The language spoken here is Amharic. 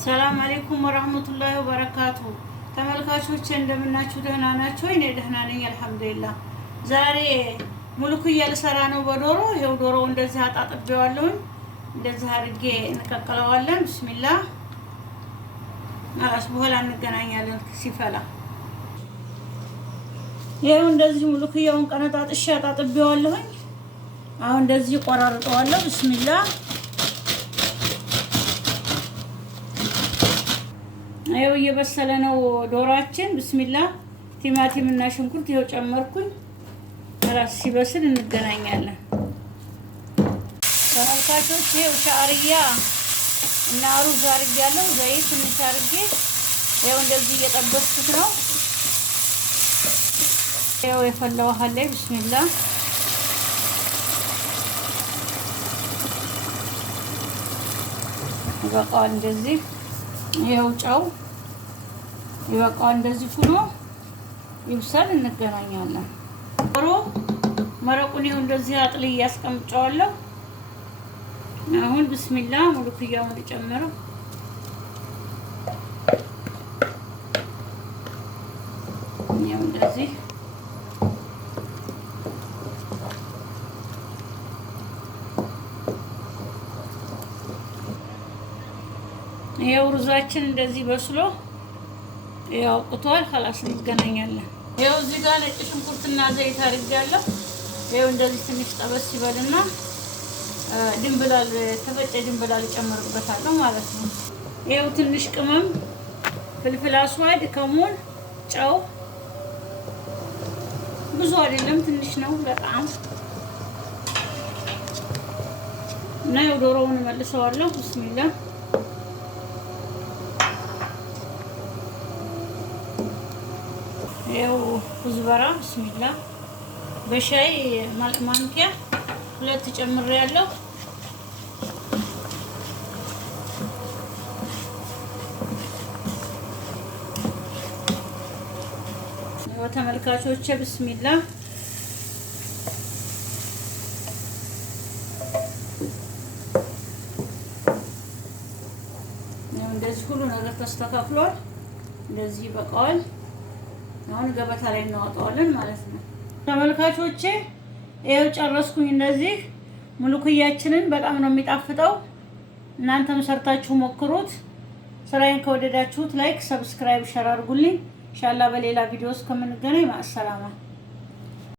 ሰላም አለይኩም ወራህመቱላሂ ወበረካቱ። ተመልካቾች እንደምናችሁ ደህና ናችሁ? እኔ ደህና ነኝ አልሐምዱሊላህ። ዛሬ ሙሉክያ ልሰራ ነው በዶሮ። ይኸው ዶሮው እንደዚህ አጣጥቤዋለሁ። እንደዚህ አድርጌ እንቀቅለዋለን። ቢስሚላህ አላስ በኋላ እንገናኛለን ሲፈላ። ይኸው እንደዚህ ሙሉክያውን ቀነጣጥሼ አጣጥቤዋለሁ። አሁን እንደዚህ ቆራርጠዋለሁ። ቢስሚላህ ይኸው እየበሰለ ነው ዶሮአችን። ቢስሚላህ ቲማቲም እና ሽንኩርት ይኸው ጨመርኩኝ። ራስ ሲበስል እንገናኛለን። ተመልካቾች ይኸው ሻዕርያ እና ሩዝ አድርጌያለሁ። ዘይት ትንሽ አድርጌ ይኸው እንደዚህ እየጠበስኩት ነው። ይኸው የፈላ ውሃ ላይ ቢስሚላህ ይበቃዋል። እንደዚህ ይኸው ጨው ይበቃዋል። እንደዚህ ሆኖ ይብሳል። እንገናኛለን። ዶሮ መረቁን ይኸው እንደዚህ አጥልዬ አስቀምጨዋለሁ። አሁን ቢስሚላህ ሙሉክያውን ልጨምረው። ይኸው እንደዚህ ይኸው ሩዛችን እንደዚህ በስሎ ያው ቁቷል። خلاص እንገናኛለን። ይኸው እዚህ ጋር ነጭ ሽንኩርትና ዘይት አድርጌያለሁ። ይኸው እንደዚህ ትንሽ ጠበስ ይበልና ድንብላል ተፈጨ ድንብላል ጨምርበታለሁ ማለት ነው። ይኸው ትንሽ ቅመም፣ ፍልፍል አስዋድ፣ ከሙን፣ ጨው ብዙ አይደለም ትንሽ ነው በጣም እና ይኸው ዶሮውን መልሰዋለሁ። ቢስሚላህ ይኸው ኩዝበራ ቢስሚላህ በሻይ ማንኪያ 2 ጨምሬያለሁ። ይኸው ተመልካቾቼ ቢስሚላህ ይኸው እንደዚህ ሁሉ ነገር ተስተካክሏል። እንደዚህ ይበቃዋል። አሁን ገበታ ላይ እናወጣዋለን ማለት ነው። ተመልካቾቼ ይኸው ጨረስኩኝ። እንደዚህ ሙሉክያችንን በጣም ነው የሚጣፍጠው። እናንተም ሰርታችሁ ሞክሩት። ስራዬን ከወደዳችሁት ላይክ፣ ሰብስክራይብ፣ ሸር አድርጉልኝ። ኢንሻአላህ በሌላ ቪዲዮ እስከምንገናኝ ማሰላማ